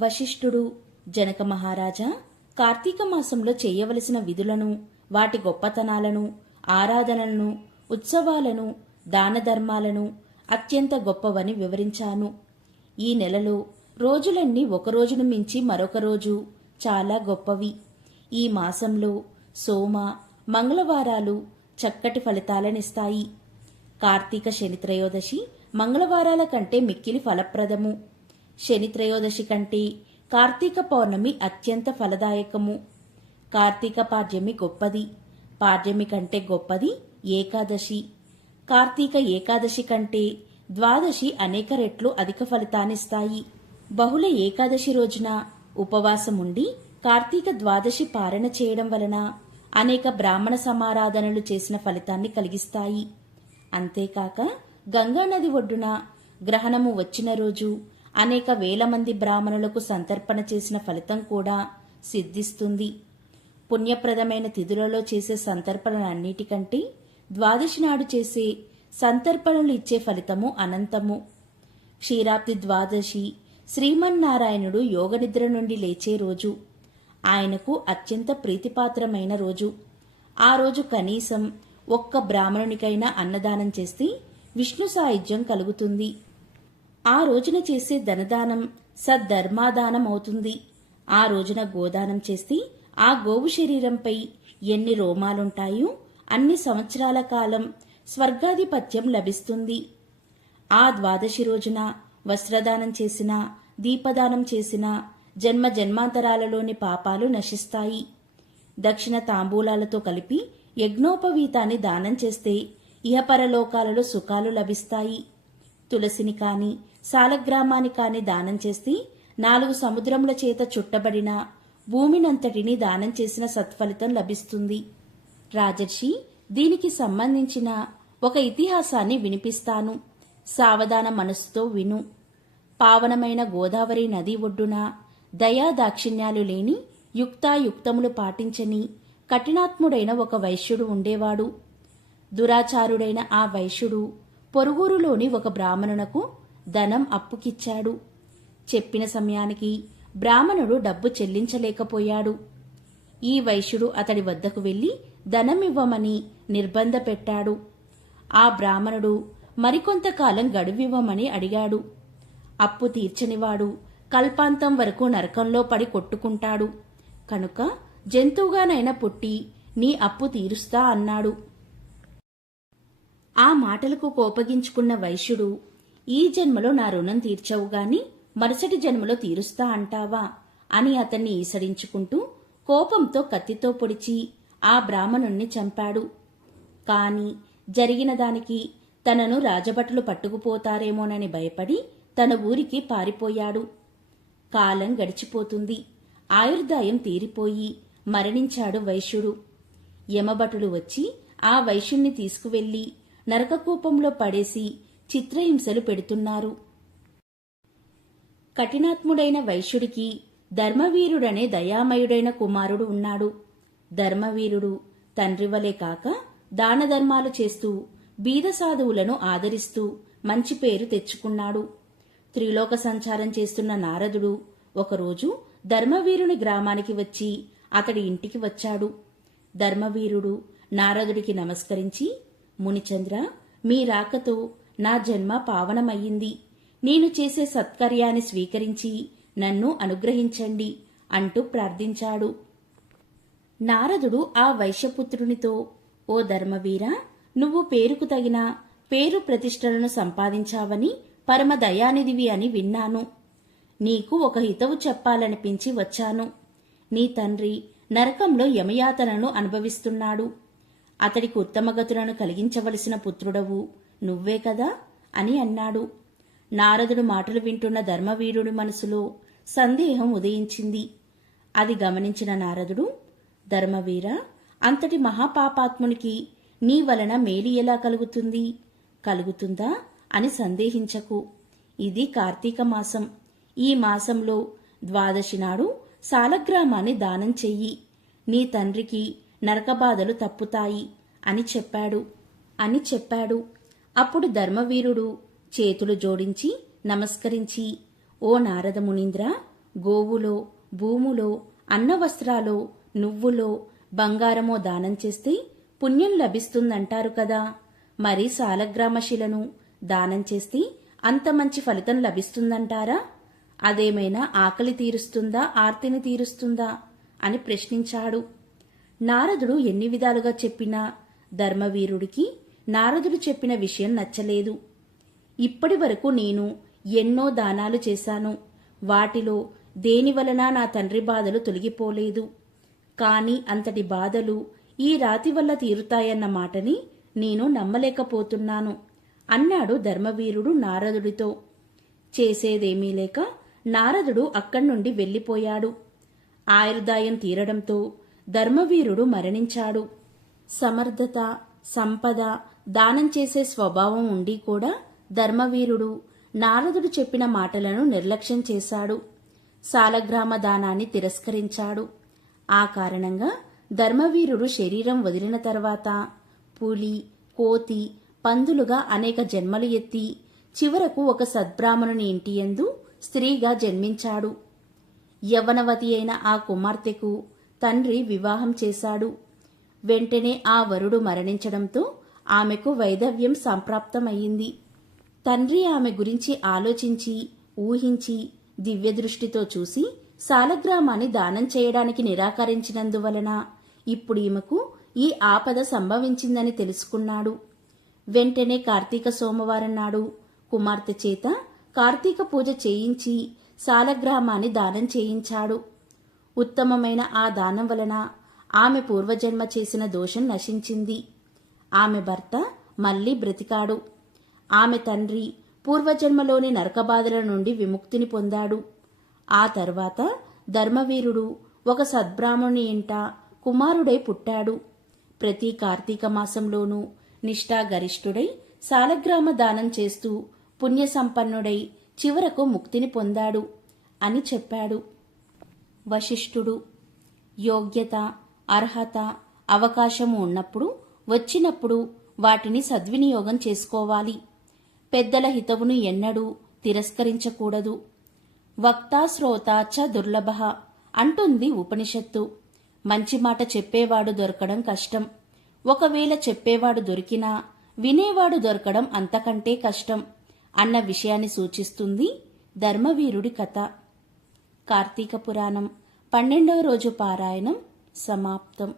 వశిష్ఠుడు జనక మహారాజా కార్తీక మాసంలో చేయవలసిన విధులను వాటి గొప్పతనాలను ఆరాధనలను ఉత్సవాలను దాన ధర్మాలను అత్యంత గొప్పవని వివరించాను ఈ నెలలో రోజులన్నీ ఒక రోజును మించి మరొక రోజు చాలా గొప్పవి ఈ మాసంలో సోమ మంగళవారాలు చక్కటి ఫలితాలనిస్తాయి కార్తీక శని త్రయోదశి మంగళవారాల కంటే మిక్కిలి ఫలప్రదము శని త్రయోదశి కంటే కార్తీక పౌర్ణమి అత్యంత ఫలదాయకము కార్తీక పాడ్యమి గొప్పది పాడ్యమి కంటే గొప్పది ఏకాదశి కార్తీక ఏకాదశి కంటే ద్వాదశి అనేక రెట్లు అధిక ఫలితాన్నిస్తాయి బహుళ ఏకాదశి రోజున ఉపవాసముండి కార్తీక ద్వాదశి పారణ చేయడం వలన అనేక బ్రాహ్మణ సమారాధనలు చేసిన ఫలితాన్ని కలిగిస్తాయి అంతేకాక గంగానది ఒడ్డున గ్రహణము వచ్చిన రోజు అనేక వేల మంది బ్రాహ్మణులకు సంతర్పణ చేసిన ఫలితం కూడా సిద్ధిస్తుంది పుణ్యప్రదమైన తిథులలో చేసే సంతర్పణలన్నిటికంటే ద్వాదశి నాడు చేసే సంతర్పణలు ఇచ్చే ఫలితము అనంతము క్షీరాబ్ది ద్వాదశి శ్రీమన్నారాయణుడు యోగనిద్ర నుండి లేచే రోజు ఆయనకు అత్యంత ప్రీతిపాత్రమైన రోజు ఆ రోజు కనీసం ఒక్క బ్రాహ్మణునికైనా అన్నదానం చేస్తే విష్ణు సాయుధ్యం కలుగుతుంది ఆ రోజున చేసే ధనదానం సద్ధర్మాదానం అవుతుంది ఆ రోజున గోదానం చేస్తే ఆ గోవు శరీరంపై ఎన్ని రోమాలుంటాయో అన్ని సంవత్సరాల కాలం స్వర్గాధిపత్యం లభిస్తుంది ఆ ద్వాదశి రోజున వస్త్రదానం చేసినా దీపదానం చేసినా జన్మ జన్మాంతరాలలోని పాపాలు నశిస్తాయి దక్షిణ తాంబూలాలతో కలిపి యజ్ఞోపవీతాన్ని దానం చేస్తే ఇహపరలోకాలలో సుఖాలు లభిస్తాయి తులసిని కాని శాలగ్రామానికాన్ని దానం చేసి నాలుగు సముద్రముల చేత చుట్టబడిన భూమినంతటిని దానం చేసిన సత్ఫలితం లభిస్తుంది రాజర్షి దీనికి సంబంధించిన ఒక ఇతిహాసాన్ని వినిపిస్తాను సావధాన మనస్సుతో విను పావనమైన గోదావరి నది ఒడ్డున దయా దాక్షిణ్యాలు లేని యుక్తాయుక్తములు పాటించని కఠినాత్ముడైన ఒక వైశ్యుడు ఉండేవాడు దురాచారుడైన ఆ వైశ్యుడు పొరుగురులోని ఒక బ్రాహ్మణునకు ధనం అప్పుకిచ్చాడు చెప్పిన సమయానికి బ్రాహ్మణుడు డబ్బు చెల్లించలేకపోయాడు ఈ వైశ్యుడు అతడి వద్దకు వెళ్లి ధనమివ్వమని నిర్బంధ పెట్టాడు ఆ బ్రాహ్మణుడు మరికొంతకాలం గడువివ్వమని అడిగాడు అప్పు తీర్చనివాడు కల్పాంతం వరకు నరకంలో పడి కొట్టుకుంటాడు కనుక జంతువుగానైనా పుట్టి నీ అప్పు తీరుస్తా అన్నాడు ఆ మాటలకు కోపగించుకున్న వైశ్యుడు ఈ జన్మలో నా రుణం తీర్చవు గాని మరుసటి జన్మలో తీరుస్తా అంటావా అని అతన్ని ఈసడించుకుంటూ కోపంతో కత్తితో పొడిచి ఆ బ్రాహ్మణుణ్ణి చంపాడు కాని జరిగిన దానికి తనను రాజభటులు పట్టుకుపోతారేమోనని భయపడి తన ఊరికి పారిపోయాడు కాలం గడిచిపోతుంది ఆయుర్దాయం తీరిపోయి మరణించాడు వైశ్యుడు యమభటులు వచ్చి ఆ వైశ్యుణ్ణి తీసుకువెళ్లి నరకకూపంలో పడేసి చిత్రహింసలు పెడుతున్నారు కఠినాత్ముడైన వైశ్యుడికి ధర్మవీరుడనే దయామయుడైన కుమారుడు ఉన్నాడు ధర్మవీరుడు తండ్రి వలె కాక దానధర్మాలు చేస్తూ బీద సాధువులను ఆదరిస్తూ మంచి పేరు తెచ్చుకున్నాడు త్రిలోక సంచారం చేస్తున్న నారదుడు ఒకరోజు ధర్మవీరుని గ్రామానికి వచ్చి అతడి ఇంటికి వచ్చాడు ధర్మవీరుడు నారదుడికి నమస్కరించి మునిచంద్ర మీ రాకతో నా జన్మ పావనమయ్యింది నేను చేసే సత్కర్యాన్ని స్వీకరించి నన్ను అనుగ్రహించండి అంటూ ప్రార్థించాడు నారదుడు ఆ వైశ్యపుత్రునితో ఓ ధర్మవీర నువ్వు పేరుకు తగిన పేరు ప్రతిష్టలను సంపాదించావని పరమదయానిధివి అని విన్నాను నీకు ఒక హితవు చెప్పాలనిపించి వచ్చాను నీ తండ్రి నరకంలో యమయాతనను అనుభవిస్తున్నాడు అతడికి ఉత్తమగతులను కలిగించవలసిన పుత్రుడవు నువ్వే కదా అని అన్నాడు నారదుడు మాటలు వింటున్న ధర్మవీరుడి మనసులో సందేహం ఉదయించింది అది గమనించిన నారదుడు ధర్మవీర అంతటి మహాపాపాత్మునికి నీ వలన మేలు ఎలా కలుగుతుంది కలుగుతుందా అని సందేహించకు ఇది కార్తీక మాసం ఈ మాసంలో ద్వాదశి నాడు సాలగ్రామాన్ని దానం చెయ్యి నీ తండ్రికి నరకబాధలు తప్పుతాయి అని చెప్పాడు అని చెప్పాడు అప్పుడు ధర్మవీరుడు చేతులు జోడించి నమస్కరించి ఓ నారద మునీంద్ర గోవులో భూములో అన్నవస్త్రాలో నువ్వులో బంగారమో దానం చేస్తే పుణ్యం లభిస్తుందంటారు కదా మరి సాలగ్రామశిలను దానం చేస్తే అంత మంచి ఫలితం లభిస్తుందంటారా అదేమైనా ఆకలి తీరుస్తుందా ఆర్తిని తీరుస్తుందా అని ప్రశ్నించాడు నారదుడు ఎన్ని విధాలుగా చెప్పినా ధర్మవీరుడికి నారదుడు చెప్పిన విషయం నచ్చలేదు ఇప్పటి వరకు నేను ఎన్నో దానాలు చేశాను వాటిలో దేనివలన నా తండ్రి బాధలు తొలగిపోలేదు కానీ అంతటి బాధలు ఈ రాతి వల్ల తీరుతాయన్న మాటని నేను నమ్మలేకపోతున్నాను అన్నాడు ధర్మవీరుడు నారదుడితో చేసేదేమీ లేక నారదుడు అక్కడి నుండి వెళ్ళిపోయాడు ఆయుర్దాయం తీరడంతో ధర్మవీరుడు మరణించాడు సమర్థత సంపద దానం చేసే స్వభావం ఉండి కూడా ధర్మవీరుడు నారదుడు చెప్పిన మాటలను నిర్లక్ష్యం చేశాడు సాలగ్రామ దానాన్ని తిరస్కరించాడు ఆ కారణంగా ధర్మవీరుడు శరీరం వదిలిన తర్వాత పులి కోతి పందులుగా అనేక జన్మలు ఎత్తి చివరకు ఒక సద్బ్రాహ్మణుని ఇంటి ఎందు స్త్రీగా జన్మించాడు యవ్వనవతి అయిన ఆ కుమార్తెకు తండ్రి వివాహం చేశాడు వెంటనే ఆ వరుడు మరణించడంతో ఆమెకు వైదవ్యం సంప్రాప్తమయ్యింది తండ్రి ఆమె గురించి ఆలోచించి ఊహించి దివ్యదృష్టితో చూసి సాలగ్రామాన్ని దానం చేయడానికి నిరాకరించినందువలన ఇప్పుడు ఈమెకు ఈ ఆపద సంభవించిందని తెలుసుకున్నాడు వెంటనే కార్తీక సోమవారం నాడు కుమార్తె చేత కార్తీక పూజ చేయించి సాలగ్రామాన్ని దానం చేయించాడు ఉత్తమమైన ఆ దానం వలన ఆమె పూర్వజన్మ చేసిన దోషం నశించింది ఆమె భర్త మళ్ళీ బ్రతికాడు ఆమె తండ్రి పూర్వజన్మలోని నరకబాధల నుండి విముక్తిని పొందాడు ఆ తర్వాత ధర్మవీరుడు ఒక సద్బ్రాహ్మణి ఇంట కుమారుడై పుట్టాడు ప్రతి కార్తీక మాసంలోనూ నిష్ఠాగరిష్ఠుడై సాలగ్రామ దానం చేస్తూ పుణ్యసంపన్నుడై చివరకు ముక్తిని పొందాడు అని చెప్పాడు వశిష్ఠుడు యోగ్యత అర్హత అవకాశము ఉన్నప్పుడు వచ్చినప్పుడు వాటిని సద్వినియోగం చేసుకోవాలి పెద్దల హితవును ఎన్నడూ తిరస్కరించకూడదు వక్త శ్రోత చ దుర్లభ అంటుంది ఉపనిషత్తు మంచి మాట చెప్పేవాడు దొరకడం కష్టం ఒకవేళ చెప్పేవాడు దొరికినా వినేవాడు దొరకడం అంతకంటే కష్టం అన్న విషయాన్ని సూచిస్తుంది ధర్మవీరుడి కథ కార్తీక పురాణం పన్నెండవ రోజు పారాయణం సమాప్తం